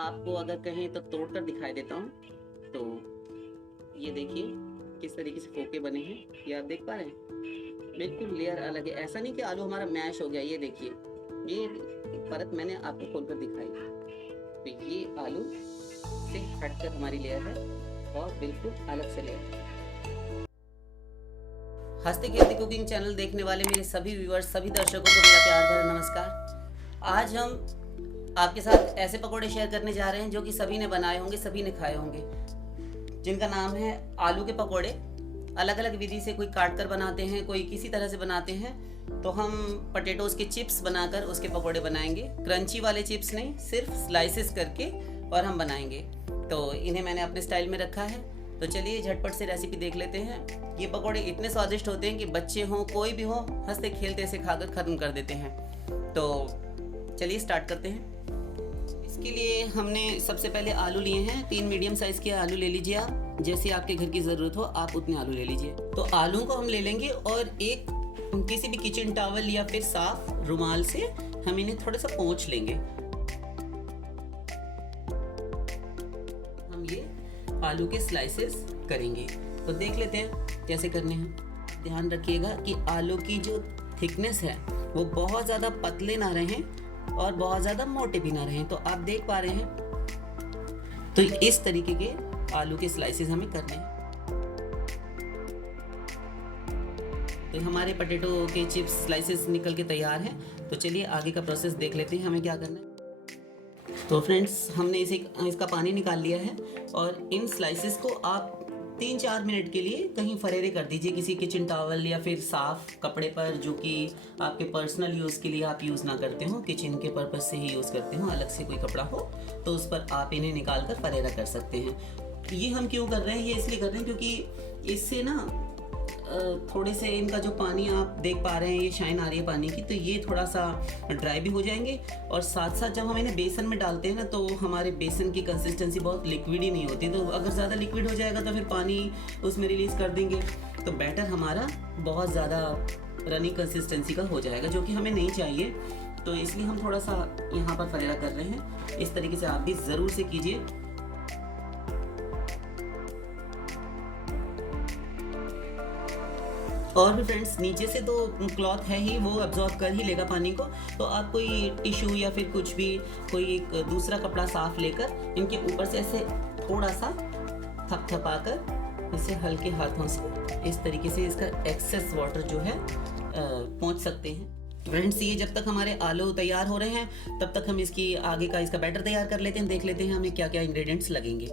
आपको अगर कहें तो तोड़कर दिखाई देता हूँ। तो ये देखिए किस तरीके से फोके बने हैं, ये आप देख पा रहे हैं। बिल्कुल लेयर अलग है, ऐसा नहीं कि आलू हमारा मैश हो गया। ये देखिए, ये परत मैंने आपको खोलकर दिखाई। तो ये आलू से हटकर हमारी लेयर है और बिल्कुल अलग से लेयर है। हंसते खेलते कुकिंग चैनल देखने वाले मेरे सभी व्यूअर्स, सभी दर्शकों को मेरा प्यार भरा नमस्कार। आज हम आपके साथ ऐसे पकौड़े शेयर करने जा रहे हैं जो कि सभी ने बनाए होंगे, सभी ने खाए होंगे, जिनका नाम है आलू के पकौड़े। अलग अलग विधि से कोई काट कर बनाते हैं, कोई किसी तरह से बनाते हैं। तो हम पटेटोज के चिप्स बनाकर उसके पकौड़े बनाएंगे। क्रंची वाले चिप्स नहीं, सिर्फ स्लाइसेस करके और हम बनाएंगे। तो इन्हें मैंने अपने स्टाइल में रखा है। तो चलिए झटपट से रेसिपी देख लेते हैं। ये पकौड़े इतने स्वादिष्ट होते हैं कि बच्चे हों कोई भी हो, हंसते खेलते से खाकर ख़त्म कर देते हैं। तो चलिए स्टार्ट करते हैं। इसके लिए हमने सबसे पहले आलू लिए हैं। 3 मीडियम साइज़ के आलू ले लीजिए आप, जैसे आपके घर की ज़रूरत हो आप उतने आलू ले लीजिए। तो आलू को हम ले लेंगे और एक किसी भी किचन टॉवल या फिर साफ रुमाल से हम इन्हें थोड़ा सा पोंछ लेंगे। हम ये आलू के स्लाइसेस करेंगे। तो देख लेते हैं कैसे करने हैं। ध्यान रखिएगा कि आलू की जो थिकनेस है वो बहुत ज़्यादा पतले ना रहें और बहुत ज़्यादा मोटे भी ना रहें। तो आप देख पा रहे हैं। तो इस तरीके के आलू के स्लाइसेस हमें करने हैं। तो हमारे पोटैटो के चिप्स स्लाइसेस निकल के तैयार हैं। तो चलिए आगे का प्रोसेस देख लेते हैं हमें क्या करना है। तो फ्रेंड्स, हमने इसका पानी निकाल लिया है और इन स्लाइसेस को आप 3-4 मिनट के लिए कहीं फरेरे कर दीजिए, किसी किचन टॉवल या फिर साफ कपड़े पर, जो कि आपके पर्सनल यूज़ के लिए आप यूज़ ना करते हो, किचन के पर्पज़ से ही यूज़ करते हो, अलग से कोई कपड़ा हो तो उस पर आप इन्हें निकाल कर फरेरा कर सकते हैं। ये हम क्यों कर रहे हैं? ये इसलिए कर रहे हैं क्योंकि इससे ना थोड़े से इनका जो पानी आप देख पा रहे हैं, ये शाइन आ रही है पानी की, तो ये थोड़ा सा ड्राई भी हो जाएंगे। और साथ साथ जब हम इन्हें बेसन में डालते हैं ना, तो हमारे बेसन की कंसिस्टेंसी बहुत लिक्विड ही नहीं होती। तो अगर ज़्यादा लिक्विड हो जाएगा तो फिर पानी उसमें रिलीज़ कर देंगे, तो बैटर हमारा बहुत ज़्यादा रनी कंसिस्टेंसी का हो जाएगा, जो कि हमें नहीं चाहिए। तो इसलिए हम थोड़ा सा यहाँ पर फरेरा कर रहे हैं। इस तरीके से आप भी ज़रूर से कीजिए। और भी फ्रेंड्स, नीचे से तो क्लॉथ है ही, वो अब्जॉर्ब कर ही लेगा पानी को। तो आप कोई टिश्यू या फिर कुछ भी, कोई एक दूसरा कपड़ा साफ लेकर इनके ऊपर से ऐसे थोड़ा सा थपथपाकर इसे हल्के हाथों से इस तरीके से इसका एक्सेस वाटर जो है पहुंच सकते हैं। फ्रेंड्स, ये जब तक हमारे आलू तैयार हो रहे हैं तब तक हम इसकी आगे का इसका बैटर तैयार कर लेते हैं। देख लेते हैं हमें क्या क्या इंग्रेडिएंट्स लगेंगे।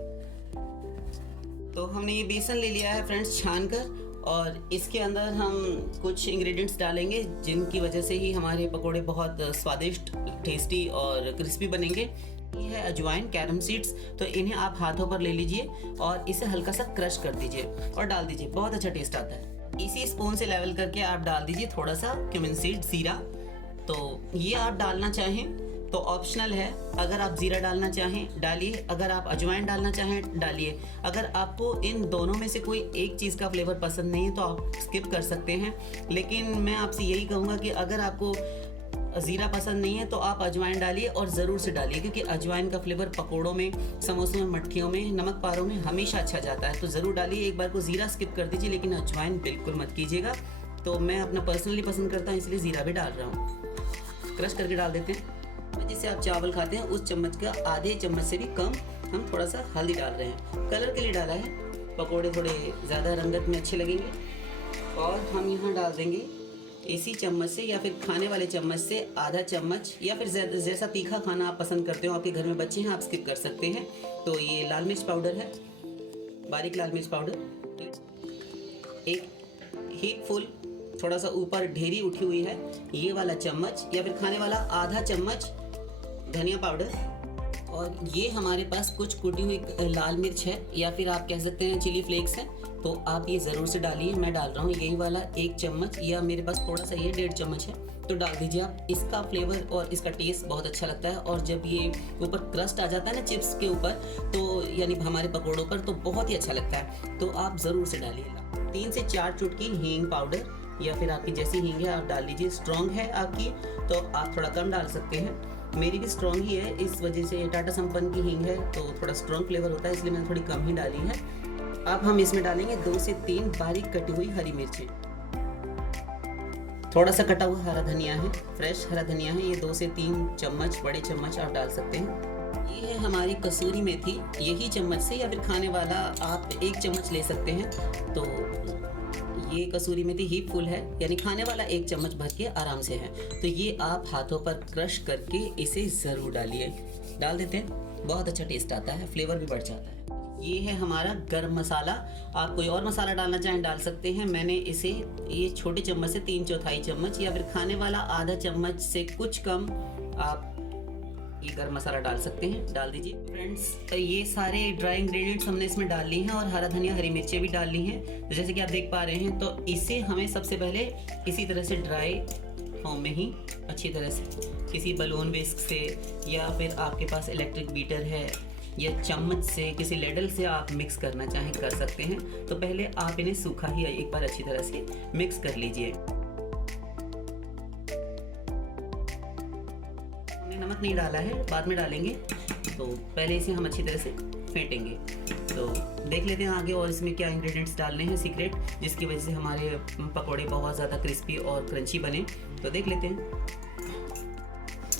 तो हमने ये बेसन ले लिया है फ्रेंड्स छान कर, और इसके अंदर हम कुछ इंग्रेडिएंट्स डालेंगे जिनकी वजह से ही हमारे पकोड़े बहुत स्वादिष्ट, टेस्टी और क्रिस्पी बनेंगे। ये है अजवाइन, कैरम सीड्स। तो इन्हें आप हाथों पर ले लीजिए और इसे हल्का सा क्रश कर दीजिए और डाल दीजिए, बहुत अच्छा टेस्ट आता है। इसी स्पून से लेवल करके आप डाल दीजिए थोड़ा सा क्यूमिन सीड, जीरा। तो ये आप डालना चाहें तो ऑप्शनल है, अगर आप जीरा डालना चाहें डालिए, अगर आप अजवाइन डालना चाहें डालिए। अगर आपको इन दोनों में से कोई एक चीज़ का फ्लेवर पसंद नहीं है तो आप स्किप कर सकते हैं। लेकिन मैं आपसे यही कहूँगा कि अगर आपको ज़ीरा पसंद नहीं है तो आप अजवाइन डालिए, और ज़रूर से डालिए, क्योंकि अजवाइन का फ्लेवर पकोड़ों में, समोसों में, मट्ठियों में, नमक पारों में हमेशा अच्छा जाता है। तो ज़रूर डालिए। एक बार को ज़ीरा स्किप कर दीजिए, लेकिन अजवाइन बिल्कुल मत कीजिएगा। तो मैं अपना पर्सनली पसंद करता हूँ, इसलिए ज़ीरा भी डाल रहा हूँ। क्रश करके डाल देते हैं। जिससे आप चावल खाते हैं उस चम्मच का आधे चम्मच से भी कम हम थोड़ा सा हल्दी डाल रहे हैं, कलर के लिए डाला है। पकोड़े थोड़े ज़्यादा रंगत में अच्छे लगेंगे। और हम यहाँ डाल देंगे इसी चम्मच से या फिर खाने वाले चम्मच से आधा चम्मच, या फिर जैसा तीखा खाना आप पसंद करते हो, आपके घर में बच्चे हैं आप स्किप कर सकते हैं। तो ये लाल मिर्च पाउडर है, बारीक लाल मिर्च पाउडर। एक हीट फुल थोड़ा सा ऊपर ढेरी उठी हुई है, ये वाला चम्मच, या फिर खाने वाला आधा चम्मच धनिया पाउडर। और ये हमारे पास कुछ कुटी हुई लाल मिर्च है, या फिर आप कह सकते हैं चिली फ्लेक्स है। तो आप ये ज़रूर से डालिए। मैं डाल रहा हूँ यही वाला 1 चम्मच, या मेरे पास थोड़ा सा ये 1.5 चम्मच है, तो डाल दीजिए आप। इसका फ्लेवर और इसका टेस्ट बहुत अच्छा लगता है। और जब ये ऊपर क्रस्ट आ जाता है ना चिप्स के ऊपर, तो यानी हमारे पकौड़ों पर, तो बहुत ही अच्छा लगता है। तो आप ज़रूर से डालिए। 3 से 4 चुटकी हींग पाउडर, या फिर आपकी जैसी हींग है आप डाल लीजिए। स्ट्रॉन्ग है आपकी तो आप थोड़ा कम डाल सकते हैं। मेरी भी स्ट्रॉन्ग ही है, इस वजह से टाटा संपन्न की हींग है तो थोड़ा स्ट्रॉन्ग फ्लेवर होता है, इसलिए मैंने थोड़ी कम ही डाली है। अब हम इसमें डालेंगे 2 से 3 बारीक कटी हुई हरी मिर्चें, थोड़ा सा कटा हुआ हरा धनिया है, फ्रेश हरा धनिया है, ये 2 से 3 चम्मच बड़े चम्मच आप डाल सकते हैं। ये है हमारी कसूरी मेथी, यही चम्मच से या फिर खाने वाला आप 1 चम्मच ले सकते हैं। तो ये कसूरी मेथी हीप फुल है, यानी खाने वाला 1 चम्मच भर के आराम से है। तो ये आप हाथों पर क्रश करके इसे ज़रूर डालिए, डाल देते हैं, बहुत अच्छा टेस्ट आता है, फ्लेवर भी बढ़ जाता है। ये है हमारा गरम मसाला, आप कोई और मसाला डालना चाहें डाल सकते हैं। मैंने इसे ये छोटे चम्मच से 3/4 चम्मच या फिर खाने वाला आधा चम्मच से कुछ कम आप ये गरम मसाला डाल सकते हैं, डाल दीजिए। फ्रेंड्स, ये सारे ड्राई इंग्रेडिएंट्स हमने इसमें डाल ली हैं और हरा धनिया हरी मिर्चें भी डाल ली हैं। तो जैसे कि आप देख पा रहे हैं, तो इसे हमें सबसे पहले इसी तरह से ड्राई फॉर्म में ही अच्छी तरह से किसी बलून विस्क से या फिर आपके पास इलेक्ट्रिक बीटर है या चम्मच से, किसी लेडल से आप मिक्स करना चाहें कर सकते हैं। तो पहले आप इन्हें सूखा ही एक बार अच्छी तरह से मिक्स कर लीजिए। हमने नमक नहीं डाला है, बाद में डालेंगे, तो पहले इसे हम अच्छी तरह से फेंटेंगे। तो देख लेते हैं आगे और इसमें क्या इंग्रेडिएंट्स डालने हैं सीक्रेट, जिसकी वजह से हमारे पकौड़े बहुत ज़्यादा क्रिस्पी और क्रंची बने। तो देख लेते हैं।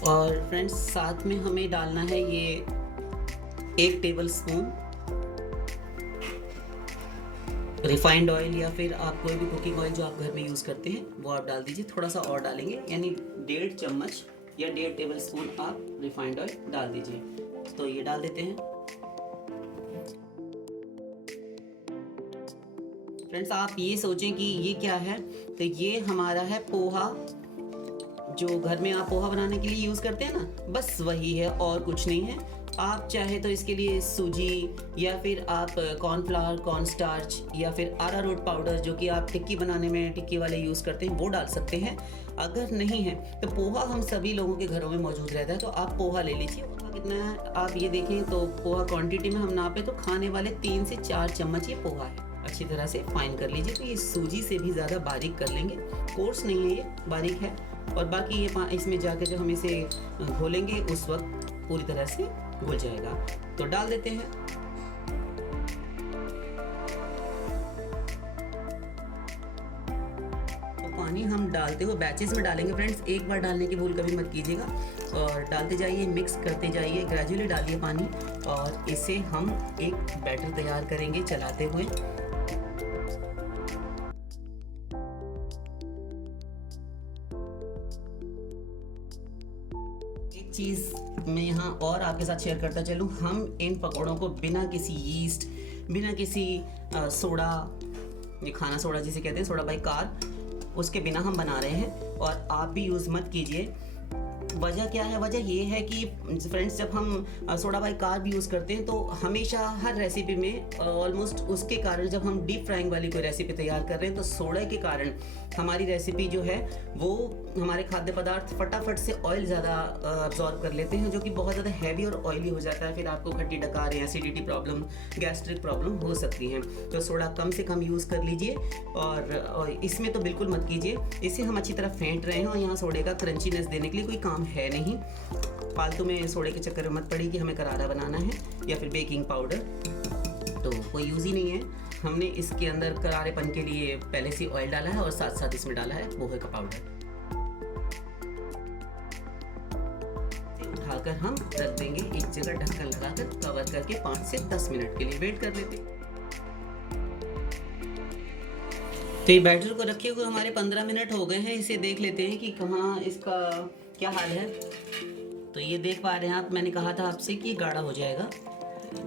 और फ्रेंड्स, साथ में हमें डालना है ये 1 टेबलस्पून रिफाइंड ऑयल या फिर आप कोई भी कुकिंग ऑयल जो आप घर में यूज़ करते हैं वो आप डाल दीजिए। थोड़ा सा और डालेंगे, यानी 1.5 चम्मच या 1.5 टेबलस्पून आप रिफाइंड ऑयल डाल दीजिए। तो ये डाल देते हैं। फ्रेंड्स, आप ये सोचें कि ये क्या है, तो ये हमारा है पोहा, जो घर में आप पोहा बनाने के लिए यूज़ करते हैं ना, बस वही है और कुछ नहीं है। आप चाहे तो इसके लिए सूजी या फिर आप कॉर्नफ्लावर, कॉर्न स्टार्च या फिर अरारोट पाउडर, जो कि आप टिक्की बनाने में टिक्की वाले यूज़ करते हैं, वो डाल सकते हैं। अगर नहीं है तो पोहा हम सभी लोगों के घरों में मौजूद रहता है, तो आप पोहा ले लीजिए। पोहा कितना है आप ये देखें, तो पोहा क्वांटिटी में हम नापे तो खाने वाले 3 से 4 चम्मच ये पोहा है। अच्छी तरह से फाइन कर लीजिए। तो ये सूजी से भी ज़्यादा बारीक कर लेंगे, कोर्स नहीं है, ये बारीक है। और बाकी ये इसमें जाकर जब हम इसे घोलेंगे उस वक्त पूरी तरह से घुल जाएगा। तो डाल देते हैं। तो पानी हम डालते हुए बैचेस में डालेंगे फ्रेंड्स, एक बार डालने की भूल कभी मत कीजिएगा। और डालते जाइए, मिक्स करते जाइए, ग्रेजुअली डालिए पानी और इसे हम एक बैटर तैयार करेंगे चलाते हुए। चीज़ मैं यहाँ और आपके साथ शेयर करता चलूँ, हम इन पकौड़ों को बिना किसी यीस्ट, बिना किसी सोडा, ये खाना सोडा जिसे कहते हैं, सोडा बाइकार्ब, उसके बिना हम बना रहे हैं। और आप भी यूज़ मत कीजिए। वजह क्या है? वजह ये है कि फ्रेंड्स, जब हम सोडा बाइकार्ब यूज़ करते हैं तो हमेशा हर रेसिपी में ऑलमोस्ट उसके कारण, जब हम डीप फ्राइंग वाली कोई रेसिपी तैयार कर रहे हैं तो सोडा के कारण हमारी रेसिपी जो है वो हमारे खाद्य पदार्थ फटाफट से ऑयल ज़्यादा अब्जॉर्ब कर लेते हैं, जो कि बहुत ज़्यादा हैवी और ऑयली हो जाता है। फिर आपको खट्टी डकार या एसिडिटी प्रॉब्लम, गैस्ट्रिक प्रॉब्लम हो सकती हैं। तो सोडा कम से कम यूज़ कर लीजिए और इसमें तो बिल्कुल मत कीजिए। इसे हम अच्छी तरह फेंट रहे हैं और यहाँ सोडे का क्रंचीनेस देने के लिए कोई काम है नहीं। फालतू में सोडे के चक्कर में मत पड़ी कि हमें करारा बनाना है या फिर बेकिंग पाउडर, तो कोई यूज़ ही नहीं है। हमने इसके अंदर करारेपन के लिए पहले से ऑयल डाला है और साथ साथ इसमें डाला है पोहे का पाउडर। उठाकर हम रख देंगे एक जगह, ढक्कन लगाकर कवर करके 5 से 10 मिनट के लिए वेट कर लेते हैं। तो ये बैटर को रखे हुए हमारे 15 मिनट हो गए हैं। इसे देख लेते हैं कि कहाँ इसका क्या हाल है। तो ये देख पा रहे हैं आप, मैंने कहा था आपसे कि गाढ़ा हो जाएगा।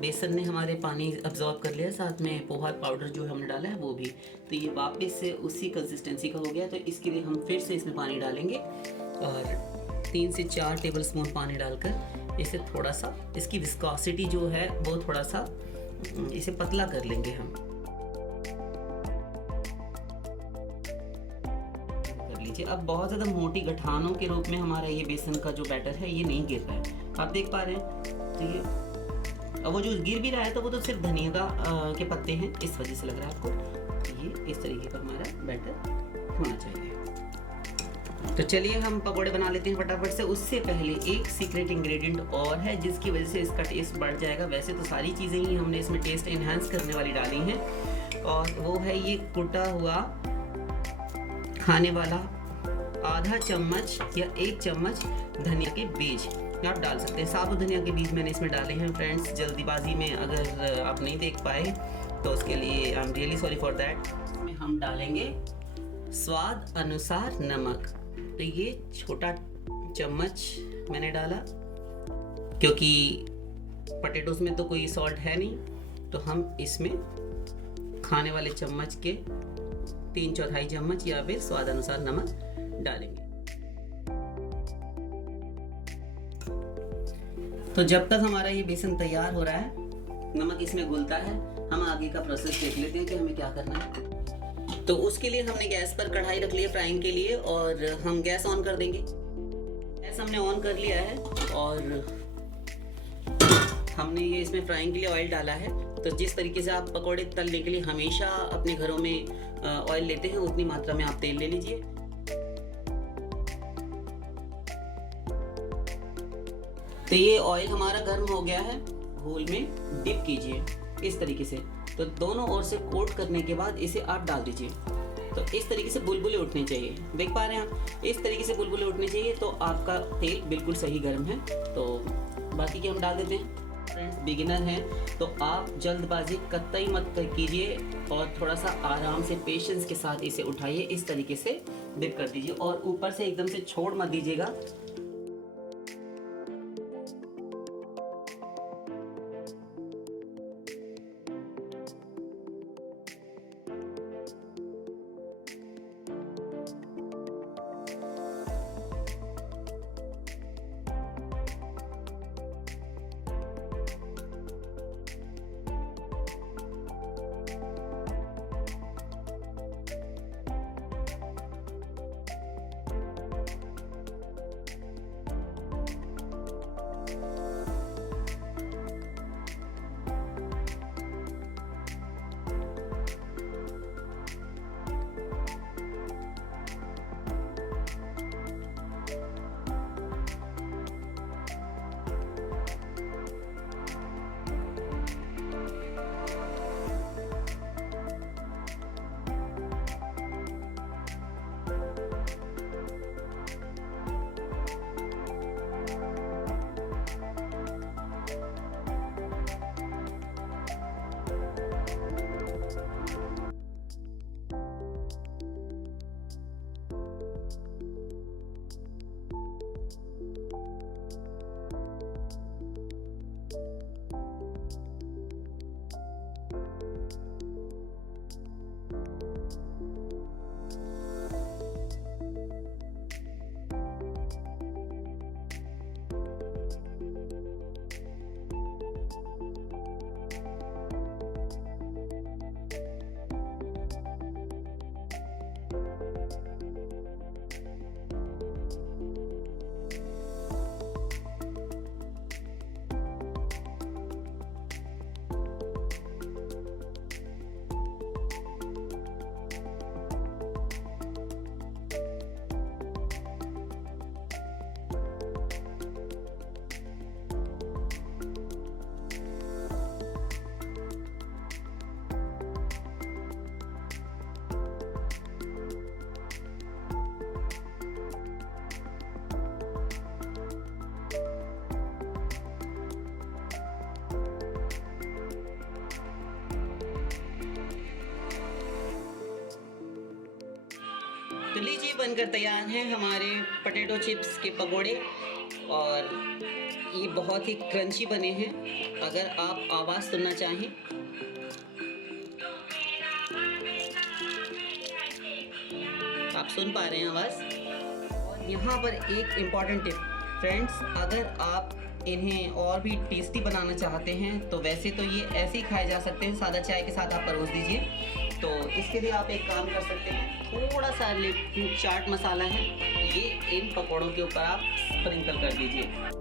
बेसन ने हमारे पानी अब्जॉर्ब कर लिया, साथ में पोहा पाउडर जो हमने डाला है वो भी। तो ये वापस से उसी कंसिस्टेंसी का हो गया। तो इसके लिए हम फिर से इसमें पानी डालेंगे और 3 से 4 टेबलस्पून पानी डालकर इसे थोड़ा सा, इसकी विस्कोसिटी जो है वो थोड़ा सा इसे पतला कर लेंगे हम। अब बहुत ज़्यादा मोटी गठानों के रूप में हमारा ये बेसन का जो बैटर है ये नहीं गिर रहा है, आप देख पा रहे हैं। तो ये अब वो जो गिर भी रहा है तो वो तो सिर्फ धनिया का के पत्ते हैं, इस वजह से लग रहा है आपको। तो ये इस तरीके का हमारा बैटर होना चाहिए। तो चलिए हम पकोड़े बना लेते हैं फटाफट से। उससे पहले एक सीक्रेट इंग्रेडिएंट और है जिसकी वजह से इसका टेस्ट बढ़ जाएगा। वैसे तो सारी चीज़ें ही हमने इसमें टेस्ट इन्हांस करने वाली डाली हैं, और वो है ये कुटा हुआ खाने वाला आधा चम्मच या 1 चम्मच धनिया के बीज आप डाल सकते हैं। साबुत धनिया के बीज मैंने इसमें डाले हैं फ्रेंड्स, जल्दीबाजी में अगर आप नहीं देख पाए तो उसके लिए I am really sorry for that. इसमें हम डालेंगे स्वाद अनुसार नमक। तो ये छोटा चम्मच मैंने डाला, क्योंकि पटेटोस में तो कोई सॉल्ट है नहीं, तो हम इसमें खाने वाले चम्मच के 3/4 चम्मच या फिर स्वाद अनुसार नमक डालेंगे। तो जब तक हमारा ये बेसन तैयार हो रहा है, नमक इसमें घुलता है, हम आगे का प्रोसेस देख लेते हैं कि हमें क्या करना है। तो उसके लिए हमने गैस पर कढ़ाई रख ली है फ्राइंग के लिए, और हम गैस ऑन कर देंगे। गैस हमने ऑन कर लिया है और हमने ये इसमें फ्राइंग के लिए ऑयल डाला है। तो जिस तरीके से आप पकौड़े तलने के लिए हमेशा अपने घरों में ऑयल लेते हैं, उतनी मात्रा में आप तेल ले लीजिए। तो ये ऑयल हमारा गर्म हो गया है, घोल में डिप कीजिए इस तरीके से। तो दोनों ओर से कोट करने के बाद इसे आप डाल दीजिए। तो इस तरीके से बुलबुले उठने चाहिए, देख पा रहे हैं आप, इस तरीके से बुलबुले उठने चाहिए। तो आपका तेल बिल्कुल सही गर्म है। तो बाकी के हम डाल देते हैं। फ्रेंड्स बिगिनर हैं तो आप जल्दबाजी कतई मत कीजिए, और थोड़ा सा आराम से पेशेंस के साथ इसे उठाइए, इस तरीके से डिप कर दीजिए, और ऊपर से एकदम से छोड़ मत दीजिएगा। तो लीजिए बनकर तैयार हैं हमारे पोटैटो चिप्स के पकोड़े, और ये बहुत ही क्रंची बने हैं। अगर आप आवाज़ सुनना चाहें, आप सुन पा रहे हैं आवाज़। और यहाँ पर एक इम्पॉर्टेंट टिप फ्रेंड्स, अगर आप इन्हें और भी टेस्टी बनाना चाहते हैं तो वैसे तो ये ऐसे ही खाए जा सकते हैं, सादा चाय के साथ आप परोस दीजिए। तो इसके लिए आप एक काम कर सकते हैं, थोड़ा सा चाट मसाला है, ये इन पकौड़ों के ऊपर आप स्प्रिंकल कर दीजिए।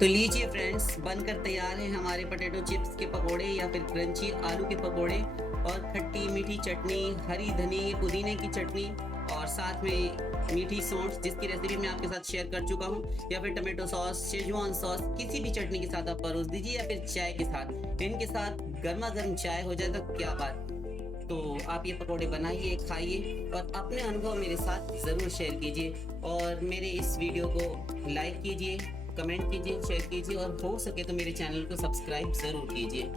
तो लीजिए फ्रेंड्स, बनकर तैयार है हमारे पोटैटो चिप्स के पकोड़े या फिर क्रंची आलू के पकोड़े, और खट्टी मीठी चटनी, हरी धनी पुदीने की चटनी, और साथ में मीठी सौंठ जिसकी रेसिपी मैं आपके साथ शेयर कर चुका हूँ, या फिर टमाटो सॉस, शेजवान सॉस, किसी भी चटनी के साथ आप परोस दीजिए, या फिर चाय के साथ। इनके साथ गर्मा गर्म चाय हो जाए तो क्या बात। तो आप ये पकोड़े बनाइए, खाइए और अपने अनुभव मेरे साथ ज़रूर शेयर कीजिए, और मेरे इस वीडियो को लाइक कीजिए, कमेंट कीजिए, शेयर कीजिए, और हो सके तो मेरे चैनल को सब्सक्राइब ज़रूर कीजिए।